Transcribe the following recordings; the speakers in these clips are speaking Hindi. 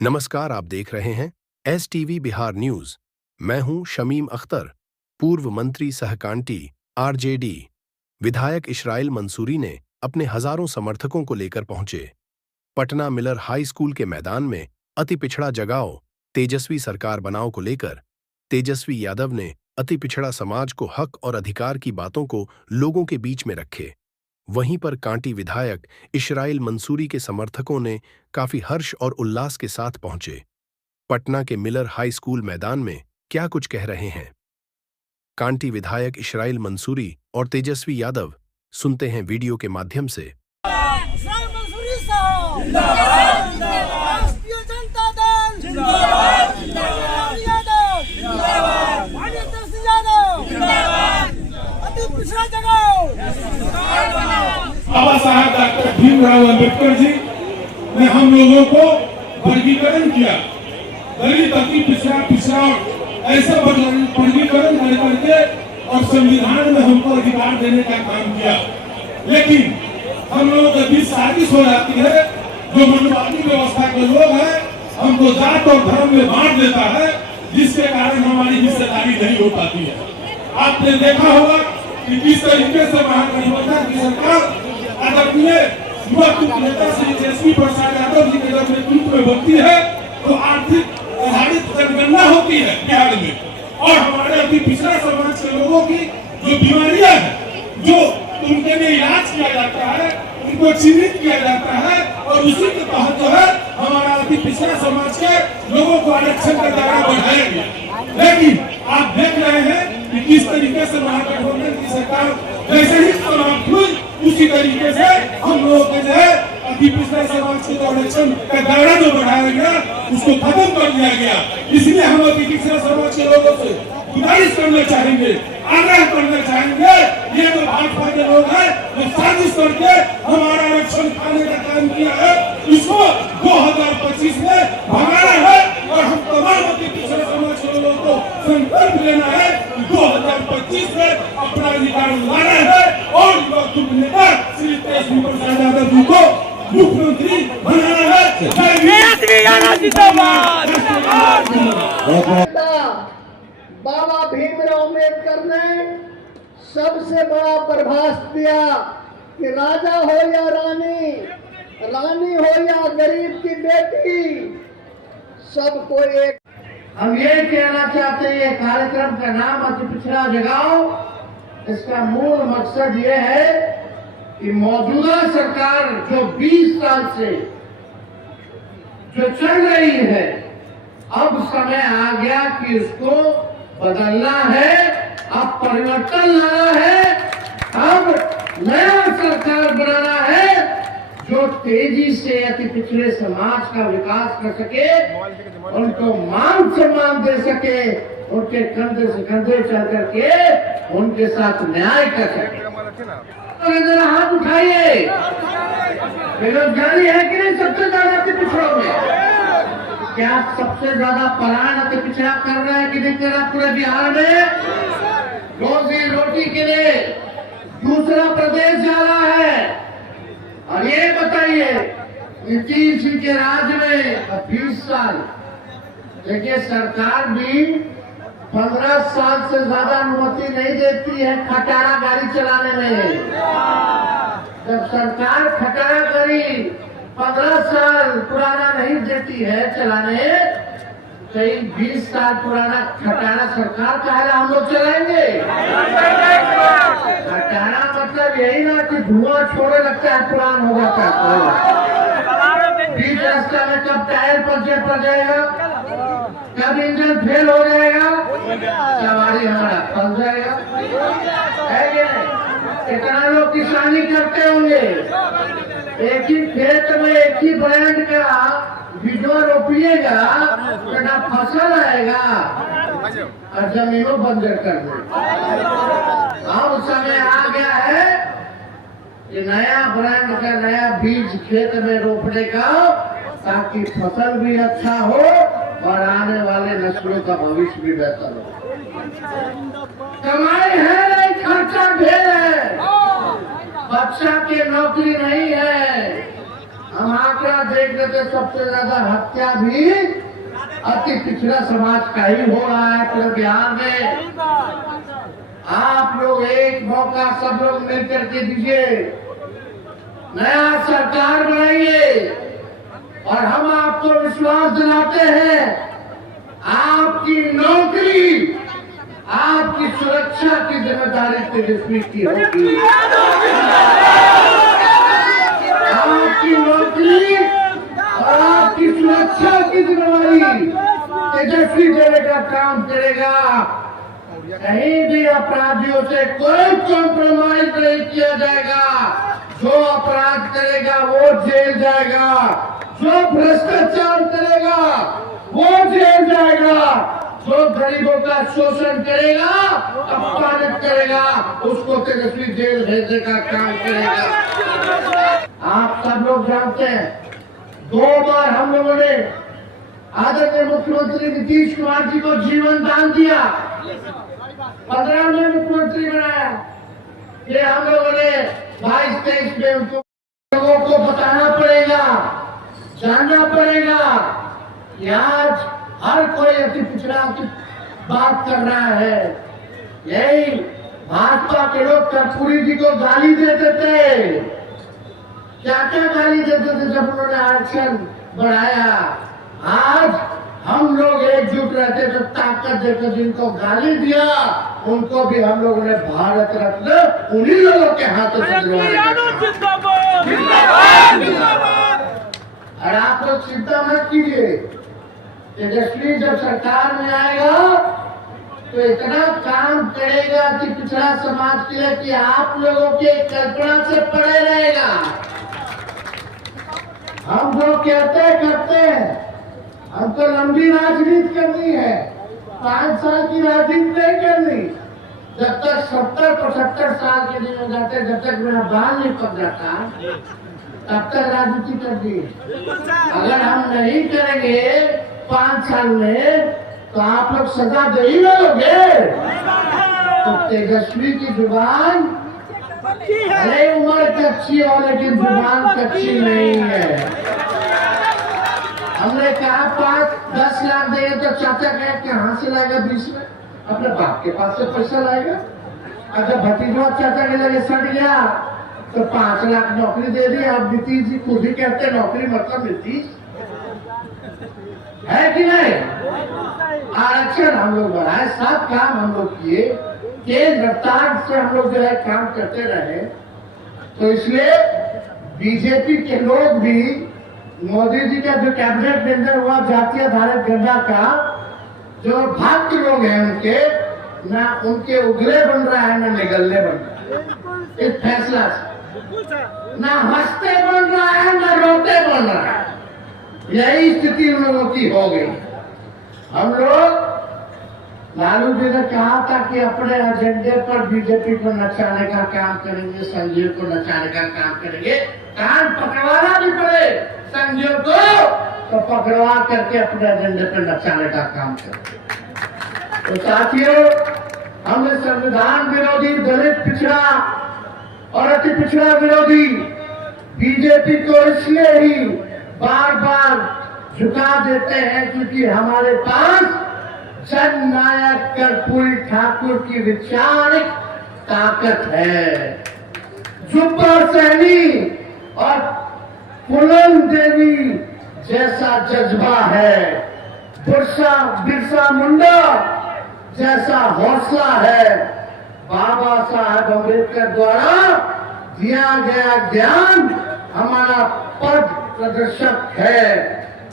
नमस्कार, आप देख रहे हैं STV बिहार न्यूज। मैं हूं शमीम अख्तर। पूर्व मंत्री सह कांटी RJD विधायक इशराइल मंसूरी ने अपने हजारों समर्थकों को लेकर पहुंचे। पटना मिलर हाई स्कूल के मैदान में अति पिछड़ा जगाओ, तेजस्वी सरकार बनाओ को लेकर तेजस्वी यादव ने अति पिछड़ा समाज को हक और अधिकार की बातों को लोगों के बीच में रखे। वहीं पर कांटी विधायक इशराइल मंसूरी के समर्थकों ने काफी हर्ष और उल्लास के साथ पहुंचे। पटना के मिलर हाई स्कूल मैदान में क्या कुछ कह रहे हैं कांटी विधायक इशराइल मंसूरी और तेजस्वी यादव, सुनते हैं वीडियो के माध्यम से। बाबा साहब डॉक्टर भीमराव अम्बेडकर जी ने हम लोगों को वर्गीकरण किया, दलित अति पिछड़ा ऐसा वर्गीकरण करके और संविधान में हमको अधिकार देने का काम किया। लेकिन हम लोगों के बीच साजिश हो जाती है, जो मनवादी व्यवस्था के लोग हैं हमको जात और धर्म में बांट देता है, जिसके कारण हमारी हिस्सेदारी नहीं हो पाती है। आपने देखा होगा कि किस तरीके से महागठबंधन की सरकार आदरणीय युवा नेता श्री तेजस्वी प्रसाद यादव जी के नेतृत्व में बनती है तो आर्थिक आधारित जनगणना होती है बिहार में, और हमारे अति पिछड़ा समाज के लोगों की जो बीमारियां हैं, जो उनके लिए इलाज किया जाता है, उनको चिन्हित किया जाता है, और उसी के तहत जो है हमारा अति पिछड़ा समाज के लोगों को आरक्षण का दायरा बढ़ाया गया। लेकिन आप देख रहे हैं कि किस तरीके से महागठबंधन की सरकार जैसे ही समाप्त हुई, उसी तरीके से हम लोगों के जो है अति पिछड़ा समाज के आरक्षण का दायरा जो बढ़ाया गया उसको खत्म कर दिया गया। इसलिए हम अति पिछड़ा समाज के लोगों से गुजारिश करना चाहेंगे, आग्रह करना चाहेंगे, ये जो भाजपा के लोग हैं जो साजिश करके हमारा आरक्षण खाने का काम किया है, इसको 2025 में भगाना है, और हम तमाम अति पिछड़ा समाज के लोगों को संकल्प लेना है 2025 में अपना अधिकार लाना है, और युवा नेता श्री तेजस्वी प्रसाद यादव जी को मुख्यमंत्री बनाना है। बाबा भीमराव अम्बेडकर ने सबसे बड़ा प्रभाष दिया कि राजा हो या रानी, रानी हो या गरीब की बेटी, सबको एक। हम ये कहना चाहते हैं, कार्यक्रम का नाम अति पिछड़ा जगाओ। इसका मूल मकसद ये है कि मौजूदा सरकार जो 20 साल से जो चल रही है, अब समय आ गया कि उसको बदलना है, अब परिवर्तन लाना है, अब नया सरकार बनाना है जो तेजी से अति पिछड़े समाज का विकास कर सके, उनको मान सम्मान दे सके, उनके कंधे से कंधे चल करके उनके साथ न्याय कर सके। जरा हाथ उठाइए, बेरोजगारी है कि नहीं सबसे ज्यादा अति पिछड़ों में? क्या सबसे ज्यादा पलायन अति पिछड़ा कर रहा है कि नहीं कर रहा पूरे बिहार में? रोजी रोटी के लिए दूसरा प्रदेश जा रहा है। और ये बताइए, नीतीश जी के राज में 20 साल, देखिए सरकार भी 15 साल से ज्यादा अनुमति नहीं देती है खटारा गाड़ी चलाने में। जब सरकार खटारा गाड़ी 15 साल पुराना नहीं देती है चलाने, तो 20 साल पुराना खटारा सरकार का है हम लोग चलाएंगे। खटारा मतलब यही ना कि धुआं छोड़े लगता है, पुरान हो जाता है। बीच रास्ता में कब टायर पंचर पड़ जाएगा, कब इंजन फेल हो जाएगा, सवारी हमारा फंस जाएगा। कितना लोग किसानी करते होंगे, एक ही खेत में एक ही ब्रांड का बीजवा रोपिएगा तो ना फसल आएगा और जमीनों बंजर कर दे। अब समय आ गया है कि नया ब्रांड का नया बीज खेत में रोपने का, ताकि फसल भी अच्छा हो और आने वाले नस्लों का भविष्य भी बेहतर हो। कमाई है नहीं, खर्चा ढेर है, बच्चा की नौकरी नहीं है, हम आंकड़ा देख रहे थे, सबसे ज्यादा हत्या भी अति पिछड़ा समाज का ही हो रहा है पूरे बिहार में। आप लोग एक मौका सब लोग मिलकर के दीजिए, नया सरकार बनाइए और हम आपको विश्वास दिलाते हैं आपकी नौकरी, आपकी सुरक्षा की जिम्मेदारी तेजस्वी की होगी। आपकी नौकरी और आपकी सुरक्षा की जिम्मेदारी तेजस्वी देने का काम करेगा। कहीं भी अपराधियों से कोई कॉम्प्रोमाइज नहीं किया जाएगा। जो अपराध करेगा वो जेल जाएगा, जो भ्रष्टाचार करेगा वो जेल जाएगा, जो गरीबों का शोषण करेगा, अपमानित करेगा, उसको तेजस्वी जेल भेजने का काम करेगा। आप सब लोग जानते हैं 2 बार हम लोगों ने आदरणीय मुख्यमंत्री नीतीश कुमार जी को जीवन दान दिया, 15 में मुख्यमंत्री बनाया। ये हम लोगों ने 22-23 में उनको लोगों को बताना पड़ेगा, जानना पड़ेगा कि आज हर कोई अति पिछड़ा की बात कर रहा है। यही भाजपा के लोग कर्पूरी जी को गाली देते थे, क्या क्या गाली देते थे जब उन्होंने आरक्षण बढ़ाया। आज हम लोग एकजुट रहते तो ताकत देकर जिनको गाली दिया उनको भी हम लोगों ने भारत रत्न उन्हीं लोगों के हाथों से दिलवाया। और आप लोग चिंता मत कीजिए, तेजस्वी जब सरकार में आएगा तो इतना काम करेगा कि पिछड़ा समाज के लिए कि आप लोगों के कल्पना से परे रहेगा। हम जो कहते करते हैं, हमको लंबी राजनीति करनी है, 5 साल की राजनीति नहीं करनी। जब तक 70-75 साल के दिन हो जाते, जब तक मेरा बाल नहीं पक जाता, तब तक राजनीति करनी है। अगर हम नहीं करेंगे 5 साल में तो आप लोग सजा दे ही लोगे। तो तेजस्वी की जुबान अरे उम्र कच्ची हो लेकिन जुबान कच्ची नहीं है। हमने कहा 5-10 लाख देंगे तो चाचा कहे कहाँ से लाएगा 20 में, अपने बाप के पास से पैसा लाएगा। अगर भतीजा चाचा के लगे सट गया तो 5 लाख नौकरी दे दी। अब नीतीश जी खुद ही कहते हैं नौकरी मतलब नीतीश है कि नहीं। आरक्षण हम लोग बढ़ाए, सब काम हम लोग किए, तेज रफ्तार से हम लोग जो है काम करते रहे। तो इसलिए बीजेपी के लोग भी मोदी जी का जो कैबिनेट निर्णय हुआ जातीय आधारित गंगा का, जो भक्त लोग हैं उनके ना उनके उगले बन रहा है ना निगलने बन रहा है इस फैसला से, ना हंसते बन रहा है ना रोते बन रहा है। यही स्थिति उन लोगों की हो गई। हम लोग लालू जी ने कहा था कि अपने एजेंडे पर बीजेपी को नचाने का काम करेंगे, संजीव को नचाने का काम करेंगे। कान पकड़वाना भी पड़े संजीव को तो पकड़वा करके अपने एजेंडे पर नचाने का काम करेंगे। तो साथियों, हमने संविधान विरोधी, दलित पिछड़ा और अति पिछड़ा विरोधी बीजेपी को इसलिए ही बार बार झुका देते हैं क्योंकि हमारे पास जननायक कर्पूरी ठाकुर की वैचारिक ताकत है। जुब्बा सहनी और पुलन देवी जैसा जज्बा है, बिरसा मुंडा जैसा हौसला है। बाबा साहब अम्बेडकर द्वारा दिया गया ज्ञान हमारा पथ प्रदर्शक है।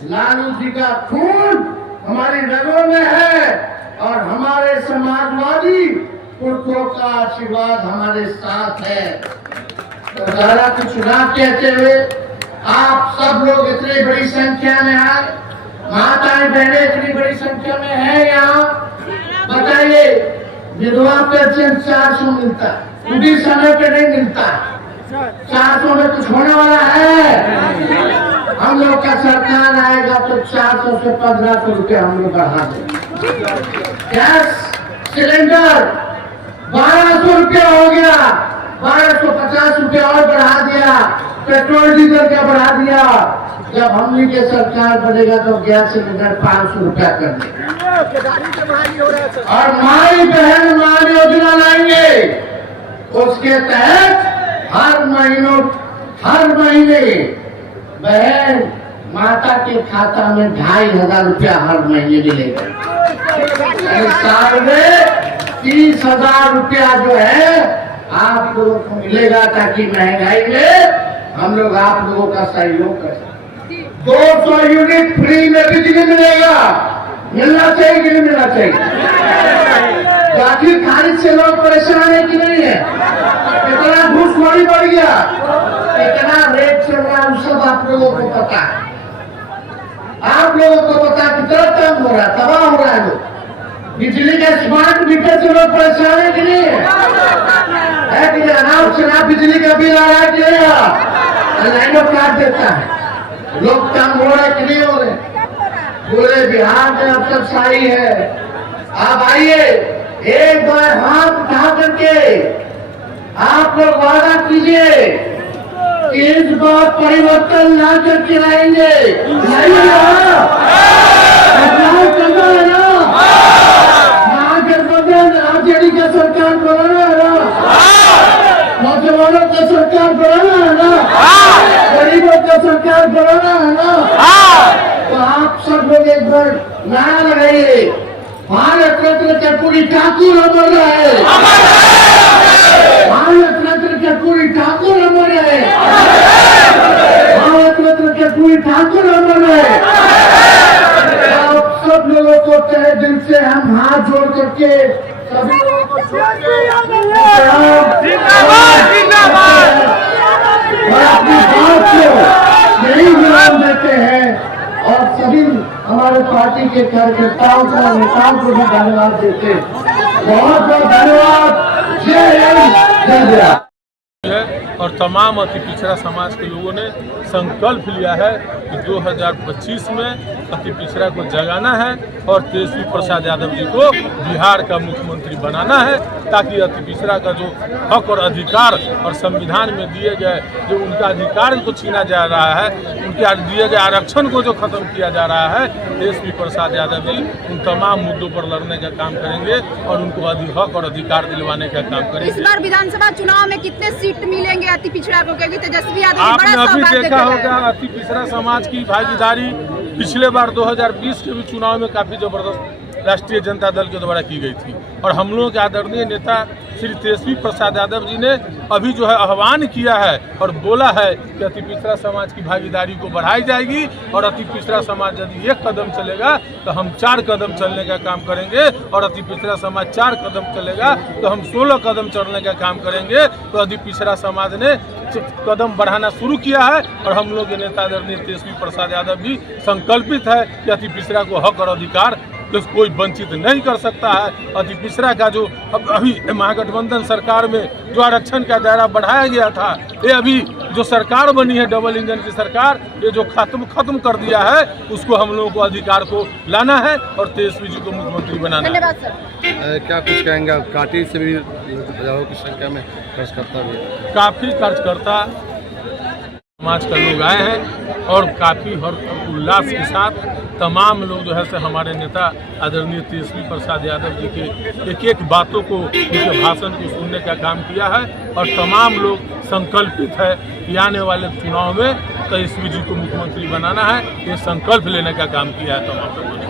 लालू जी का खून हमारी रगों में है और हमारे समाजवादी पुरखों का आशीर्वाद हमारे साथ है। तो ज्यादा कुछ ना कहते हुए आप सब लोग इतनी बड़ी संख्या में आए, माताएं बहनें इतनी बड़ी संख्या में है यहाँ, बताइए विधवा पेंशन 400 मिलता है, उसी समय पे नहीं मिलता। 400 में कुछ होने वाला है? हम लोग का सरकार आएगा तो 400 से 1500 रुपये हम लोग बढ़ा देंगे। गैस सिलेंडर 1200 रुपया हो गया, 1250 रुपया और बढ़ा दिया, पेट्रोल डीजल का बढ़ा दिया। जब हमनी के सरकार बनेगा तो गैस सिलेंडर 500 रुपया कर देगा और माई बहन मान योजना लाएंगे। उसके तहत हर महीने बहन माता के खाता में 2500 रुपया हर महीने मिलेगा। साल में 30,000 रुपया जो है आप लोगों को मिलेगा, ताकि महंगाई में हम लोग आप लोगों का सहयोग कर सकें। 200 यूनिट फ्री में बिजली मिलेगा, मिलना चाहिए कि नहीं मिलना चाहिए? बाकी खारिज से लोग परेशान है कि नहीं है? कितना घूसखोरी बढ़ गया, कितना रेट चल रहा है, सब आप लोगों को पता है। आप लोगों को पता कितना कम हो रहा है, तबाह हो रहा है लोग। बिजली का स्मार्ट मीटर से लोग परेशान है कि नहीं है कि अनाप शनाप बिजली का बिल आ रहा है कि नहीं? लाइनों काट देता है, लोग कम हो रहे कि नहीं हो रहे? पूरे बिहार में अब सब सही है। आप आइए, एक बार हाथ उठा करके आप लोग वादा कीजिए कि इस बार परिवर्तन ला करके लाएंगे। नहीं करना है ना, आरजेडी का सरकार बनाना है ना, नौजवानों का सरकार बनाना है ना, गरीबों का सरकार बनाना है ना। तो आप सब लोग एक बार नारा लगाइए, भारत रत्न कर्पूरी ठाकुर अमर रहे, भारत रत्न कर्पूरी ठाकुर अमर रहे, भारत रत्न कर्पूरी ठाकुर अमर रहे। आप सब लोगों को तहे दिल से हम हाथ जोड़ करके सभी लोगों को अपनी बात को यही विराम देते हैं और सभी हमारे पार्टी के कार्यकर्ताओं को, नेताओं को भी धन्यवाद देते हैं। बहुत बहुत धन्यवाद। जय हिंद, जय बिहार। और तमाम अति पिछड़ा समाज के लोगों ने संकल्प लिया है कि 2025 में अति पिछड़ा को जगाना है और तेजस्वी प्रसाद यादव जी को बिहार का मुख्यमंत्री बनाना है, ताकि अति पिछड़ा का जो हक और अधिकार और संविधान में दिए गए जो उनका अधिकार को छीना जा रहा है, उनके दिए गए आरक्षण को जो खत्म किया जा रहा है, तेजस्वी प्रसाद यादव जी उन तमाम मुद्दों पर लड़ने का काम करेंगे और उनको हक और अधिकार दिलवाने का काम करेंगे। इस बार विधानसभा चुनाव में कितने सीट मिलेंगे अति पिछड़ा को? क्योंकि तेजस्वी यादव आपने अभी देखा होगा अति पिछड़ा समाज की भागीदारी पिछले बार 2020 के भी चुनाव में काफी जबरदस्त राष्ट्रीय जनता दल के द्वारा की गई थी और हम लोगों के आदरणीय नेता श्री तेजस्वी प्रसाद यादव जी ने अभी जो है आह्वान किया है और बोला है कि अति पिछड़ा समाज की भागीदारी को बढ़ाई जाएगी और अति पिछड़ा समाज यदि 1 कदम चलेगा तो हम 4 कदम चलने का काम करेंगे और अति पिछड़ा समाज 4 कदम चलेगा तो हम 16 कदम चलने का काम करेंगे। तो अति पिछड़ा समाज ने कदम बढ़ाना शुरू किया है और हम लोग के नेता आदरणीय तेजस्वी प्रसाद यादव भी संकल्पित है कि अति पिछड़ा को हक और अधिकार तो कोई वंचित नहीं कर सकता है। अति पिछड़ा का जो अभी महागठबंधन सरकार में जो आरक्षण का दायरा बढ़ाया गया था, ये अभी जो सरकार बनी है डबल इंजन की सरकार, ये जो खत्म कर दिया है, उसको हम लोगों को अधिकार को लाना है और तेजस्वी जी को मुख्यमंत्री बनाना है। धन्यवाद सर। क्या कुछ कहेंगे? काटी से भी हजारों की संख्या में कार्यकर्ता भी, काफी कार्यकर्ता समाज का लोग आए हैं और काफी उल्लास के साथ तमाम लोग जो है से हमारे नेता आदरणीय तेजस्वी प्रसाद यादव जी के एक बातों को, उनके भाषण को सुनने का काम किया है और तमाम लोग संकल्पित है कि आने वाले चुनाव में तेजस्वी जी को मुख्यमंत्री बनाना है। ये संकल्प लेने का काम किया है तमाम लोगों ने।